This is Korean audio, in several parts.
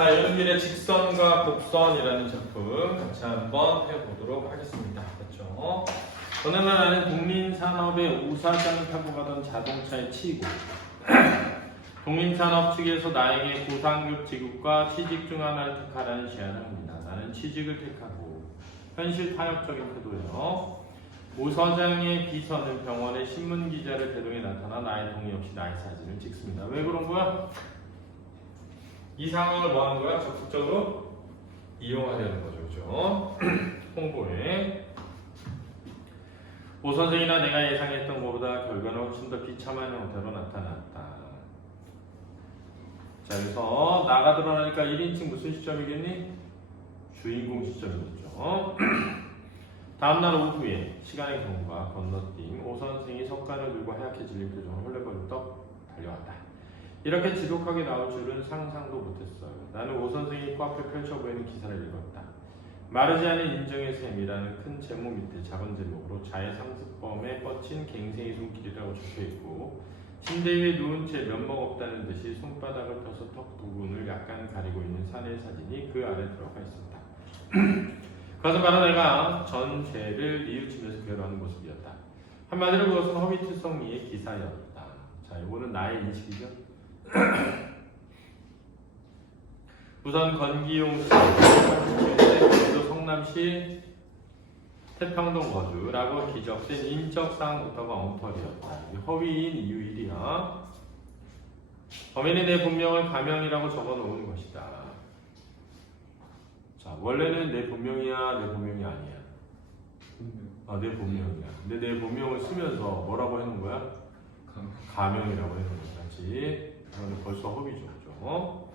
자, 연필의 직선과 곡선이라는 작품 같이 한번 해보도록 하겠습니다. 그렇죠? 오늘은 나는 독립산업의 우사장을 타고 가던 자동차에 치이고 독립산업 측에서 나에게 고상급 지급과 취직 중 하나를 택하라는 제안을 합니다. 나는 취직을 택하고 현실 타협적인 태도예요. 오 서장의 비서는 병원의 신문기자를 대동해 나타나 나의 동의 없이 나의 사진을 찍습니다. 왜 그런 거야? 이 상황을 뭐 하는 거야? 적극적으로 이용하려는 거죠. 그죠? 홍보에. 오 선생이나 내가 예상했던 것보다 결과는 훨씬 더 비참한 형태로 나타났다. 자, 그래서 나가 드러나니까 1인칭 무슨 시점이겠니? 주인공 시점이겠죠. 다음날 오후에 시간의 경과 건너뛴 오 선생이 석간을 들고 하얗게 질린 표정을 헐레벌떡 달려왔다. 이렇게 지독하게 나올 줄은 상상도 못했어요. 나는 오 선생이 코앞에 펼쳐 보이는 기사를 읽었다. 마르지 않은 인정의 셈이라는 큰 제목 밑에 작은 제목으로 자해상습범에 뻗친 갱생이 손길이라고 적혀있고 침대 위에 누운 채 면목 없다는 듯이 손바닥을 펴서 턱 부분을 약간 가리고 있는 사내 사진이 그 아래 들어가 있었다. 그것은 바로 내가 전죄를 뉘우치면서 괴로워하는 모습이었다. 한마디로 그것은 허비트성미의 기사였다. 자, 이거는 나의 인식이죠. 우선 건기용 경기도 성남시 태평동 거주라고 기적된 인적사항부터가 엉터리였다. 허위인 이유 1이야. 범인이 내 본명을 가명이라고 적어놓은 것이다. 자, 원래는 내 본명이야, 내 본명이 아니야. 내 본명이야. 근데 내 본명을 쓰면서 뭐라고 해놓은 거야? 가명이라고 해놓은 거지. 그러면 벌써 허위죠. 그죠?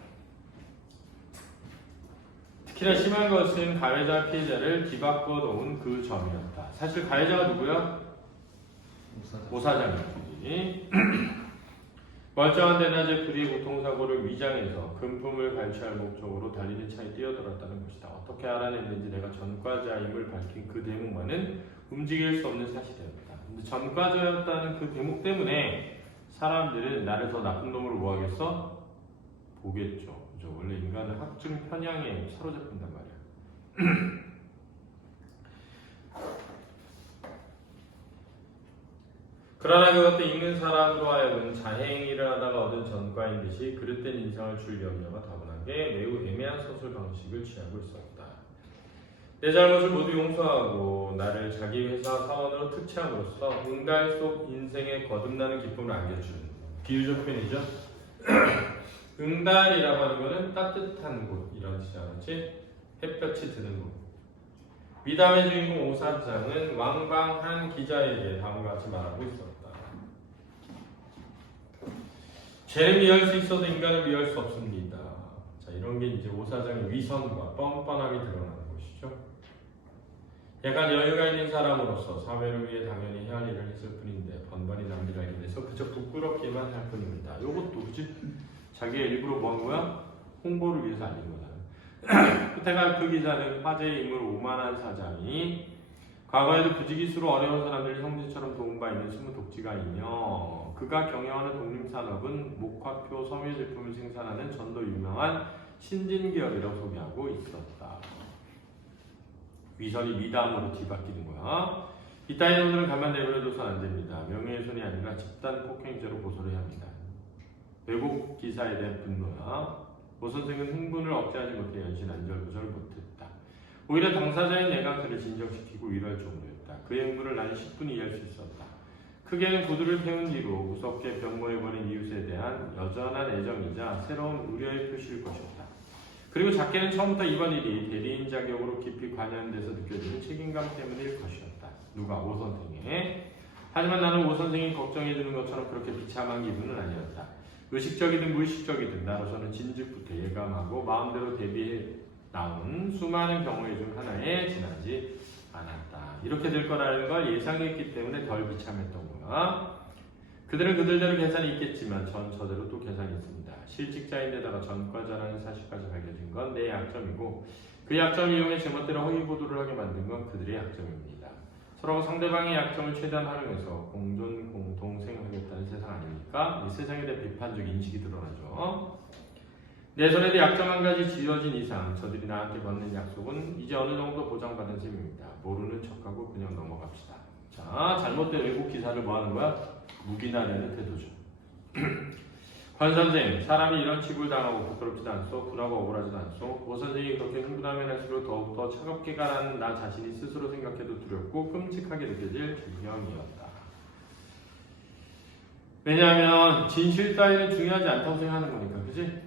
특히나 심한 것은 가해자 피해자를 뒤바꿔 놓은 그 점이었다. 사실 가해자가 누구야? 오 사장이지. 멀쩡한 대낮에 불의의 교통사고를 위장해서 금품을 갈취할 목적으로 달리는 차에 뛰어들었다는 것이다. 어떻게 알아냈는지 내가 전과자임을 밝힌 그 대목만은 움직일 수 없는 사실이었다. 근데 전과자였다는 그 대목 때문에 사람들은 나를 더 나쁜 놈으로 뭐 하겠어? 보겠죠. 그죠? 원래 인간은 학중 편향에 사로잡힌단 말이야. 그러나 그것도 읽는 사람으로 하여금 자행위를 하다가 얻은 전과인 듯이 그릇된 인상을 줄 염려가 다분하게 매우 애매한 서술 방식을 취하고 있었다. 내 잘못을 모두 용서하고 나를 자기 회사 사원으로 특채함으로써 응달 속 인생에 거듭나는 기쁨을 안겨준 비유적 표현이죠. 응달이라고 하는 것은 따뜻한 곳 이런 뜻이야. 그렇지? 햇볕이 드는 곳. 미담의 주인공 오 사장은 왕방한 기자에게 다음과 같이 말하고 있었다. 죄를 미할 수 있어도 인간을 미할 수 없습니다. 자, 이런 게 이제 오 사장의 위선과 뻔뻔함이 드러나는 것이죠. 약간 여유가 있는 사람으로서 사회를 위해 당연히 해야 할 일을 했을 뿐인데 번번이 남들 알게 돼서 그저 부끄럽게만 할 뿐입니다. 요것도 그치? 자기가 일부러 뭐 한 거야? 홍보를 위해서 알린 거다. 그때가 그 기자는 화제의 인물 오만한 사장이 과거에도 부지기수로 어려운 사람들이 형제처럼 도움받아 있는 숨은 독지가이며 그가 경영하는 독립산업은 목화표 섬유 제품을 생산하는 전도 유명한 신진기업이라고 소개하고 있었다. 위선이 미담으로 뒤바뀌는 거야. 이따위 놈들은 가만 내버려둬선 안 됩니다. 명예훼손이 아니라 집단 폭행죄로 고소를 해야 합니다. 왜곡 기사에 대한 분노야. 오 선생은 흥분을 억제하지 못해 연신 안절부절 못했다. 오히려 당사자인 내가 그를 진정시키고 위로할 정도였다. 그의 흥분을 나는 10분이 이해할 수 있었다. 크게는 구두를 태운 뒤로 무섭게 변모해버린 이웃에 대한 여전한 애정이자 새로운 우려의 표시일 것이었다. 그리고 작게는 처음부터 이번 일이 대리인 자격으로 깊이 관여돼서 느껴지는 책임감 때문일 것이었다. 누가? 오 선생의. 하지만 나는 오 선생이 걱정해주는 것처럼 그렇게 비참한 기분은 아니었다. 의식적이든 무의식적이든 나로서는 진즉부터 예감하고 마음대로 대비해 나온 수많은 경우의 중 하나에 지나지 않았다. 이렇게 될 거라는 걸 예상했기 때문에 덜 비참했던 거야. 그들은 그들대로 계산이 있겠지만 전 저대로 또 계산이 있습니다. 실직자인데다가 전과자라는 사실까지 밝혀진 건 내 약점이고 그 약점을 이용해 제멋대로 허위보도를 하게 만든 건 그들의 약점입니다. 서로 상대방의 약점을 최대한 활용해서 공존 공동생하겠다는 세상 아닙니까? 이 세상에 대한 비판적 인식이 드러나죠. 내 손에도 약점 한 가지 쥐어진 이상 저들이 나한테 받는 약속은 이제 어느 정도 보장받은 셈입니다. 모르는 척하고 그냥 넘어갑시다. 자, 잘못된 외국 기사를 뭐 하는 거야? 묵인하려는 태도죠. 관 선생, 사람이 이런 취급을 당하고 부끄럽지도 않소, 분하고 억울하지도 않소. 오 선생이 그렇게 흥분하면 할수록 더욱더 차갑게 가라는 나 자신이 스스로 생각해도 두렵고 끔찍하게 느껴질 지경이었다. 왜냐하면 진실 따위는 중요하지 않다고 생각하는 거니까, 그지?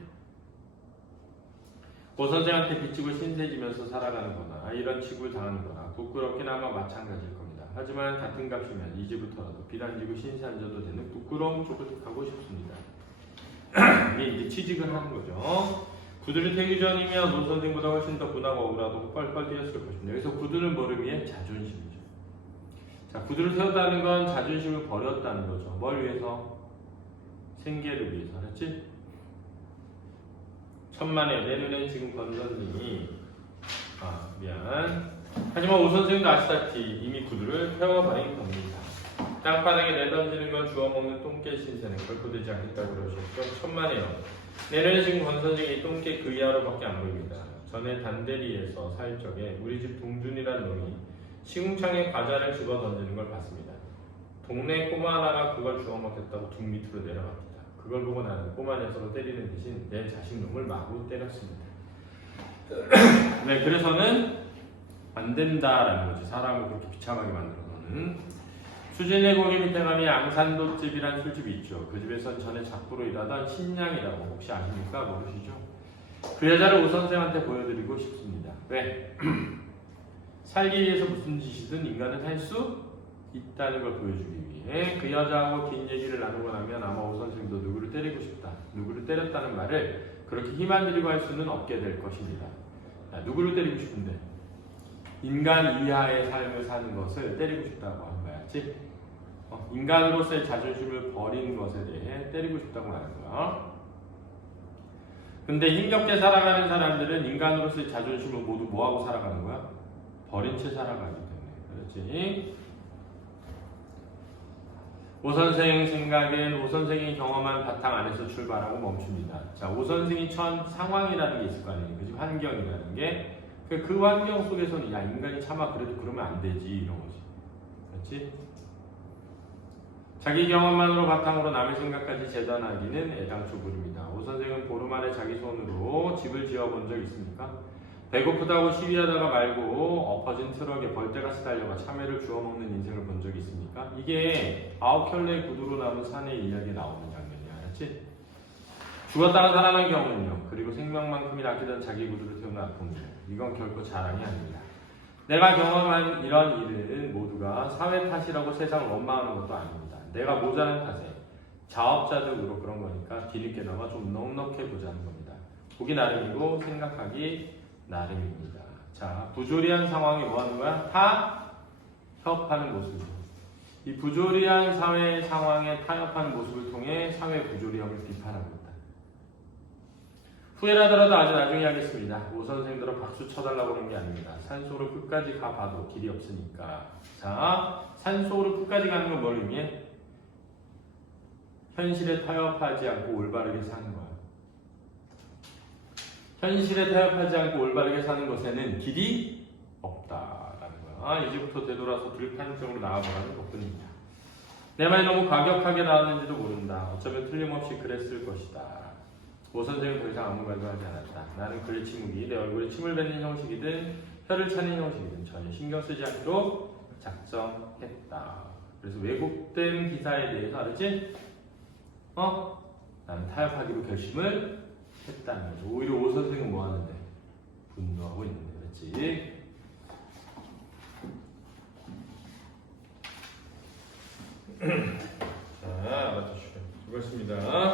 오 선생한테 빚지고 신세지면서 살아가는 거나 이런 취급을 당하는 거나 부끄럽게나마 마찬가지일 겁니다. 하지만 같은 값이면 이제부터라도 비단지고 신세한져도 되는 부끄러움 쪽을 가고 싶습니다. 이게 이제 취직을 하는 거죠. 구두를 태기 전이면 오 선생보다 훨씬 더 분하고 억울하고 뻘뻘 뛰었을 것입니다. 여기서 구두는 뭐를 위해? 자존심이죠. 자, 구두를 세웠다는 건 자존심을 버렸다는 거죠. 뭘 위해서? 생계를 위해서. 알았지? 천만에 내 눈엔 지금 권 선생이 미안. 하지만 오 선생도 아시다시피 이미 구두를 태워버린 겁니다. 땅바닥에 내던지는 건 주워먹는 똥개 신세는 결코 되지 않겠다고 그러셨죠. 천만에요. 내 눈에 지금 권 선생이 똥개 그 이하로밖에 안 보입니다. 전에 단대리에서 살 적에 우리 집 동준이라는 놈이 시궁창에 과자를 집어 던지는 걸 봤습니다. 동네 꼬마 하나가 그걸 주워먹겠다고 둥 밑으로 내려갑니다. 그걸 보고 나는 꼬마 녀석을 때리는 대신 내 자식 놈을 마구 때렸습니다. 네, 그래서는 안 된다라는 거지. 사람을 그렇게 비참하게 만들어서는. 수진의 고기 밑에 가면 양산도집이란 술집이 있죠. 그 집에선 전에 작부로 일하던 신양이라고 혹시 아십니까? 모르시죠? 그 여자를 오 선생한테 보여드리고 싶습니다. 왜? 살기 위해서 무슨 짓이든 인간은 할 수 있다는 걸 보여주기 위해 그 여자하고 긴 얘기를 나누고 나면 아마 오 선생도 누구를 때리고 싶다, 누구를 때렸다는 말을 그렇게 힘 안 들이고 할 수는 없게 될 것입니다. 야, 누구를 때리고 싶은데? 인간 이하의 삶을 사는 것을 때리고 싶다고 하는 거야지. 인간으로서의 자존심을 버린 것에 대해 때리고 싶다고 하는 거야. 근데 힘겹게 살아가는 사람들은 인간으로서의 자존심을 모두 뭐하고 살아가는 거야? 버린 채 살아가기 때문에. 그렇지? 오 선생 생각엔 오 선생이 경험한 바탕 안에서 출발하고 멈춥니다. 자, 오 선생이 처한 상황이라는 게 있을 거 아니에요. 그지? 환경이라는 게. 그 환경 속에서는 야, 인간이 차마 그래도 그러면 안 되지 이런 거지. 그렇지? 자기 경험만으로 바탕으로 남의 생각까지 재단하기는 애당초 무릅니다. 오 선생은 보름 안에 자기 손으로 집을 지어본 적 있습니까? 배고프다고 시위하다가 말고 엎어진 트럭에 벌떼같이 달려가 참외를 주워먹는 인생을 본 적이 있습니까? 이게 9켤레 구두로 남은 사내의 이야기에 나오는 장면이야. 알았지? 죽었다가 살아난 경우는요. 그리고 생명만큼이 아끼던 자기 구두를 태우는 아픔들. 이건 결코 자랑이 아닙니다. 내가 경험한 이런 일은 모두가 사회 탓이라고 세상을 원망하는 것도 아닙니다. 내가 모자란 탓에 자업자득으로 그런 거니까 뒤늦게나마 좀 넉넉해 보자는 겁니다. 보기 나름이고 생각하기 나름입니다. 자, 부조리한 상황이 뭐 하는 거야? 타협하는 모습이죠. 이 부조리한 사회 상황에 타협하는 모습을 통해 사회 부조리함을 비판하고 있다. 후회라더라도 아주 나중에 하겠습니다. 오 선생들은 박수 쳐달라고 그런 게 아닙니다. 산속으로 끝까지 가봐도 길이 없으니까. 자, 산속으로 끝까지 가는 건 뭘 의미해? 현실에 타협하지 않고 올바르게 사는 거야. 현실에 타협하지 않고 올바르게 사는 것에는 길이 없다라는 거야. 이제부터 되돌아서 들판성으로 나아보라는 것뿐입니다. 내 말이 너무 과격하게 나왔는지도 모른다. 어쩌면 틀림없이 그랬을 것이다. 오 선생은 더 이상 아무 말도 하지 않았다. 나는 그의 침묵이 내 얼굴에 침을 뱉는 형식이든 혀를 차는 형식이든 전혀 신경 쓰지 않기로 작정했다. 그래서 왜곡된 기사에 대해서 알았지? 나는 타협하기로 결심을 했다는 거죠. 오히려 오 선생은 뭐 하는데? 분노하고 있는데, 그렇지? 자, 맞춰주시고. 수고하셨습니다.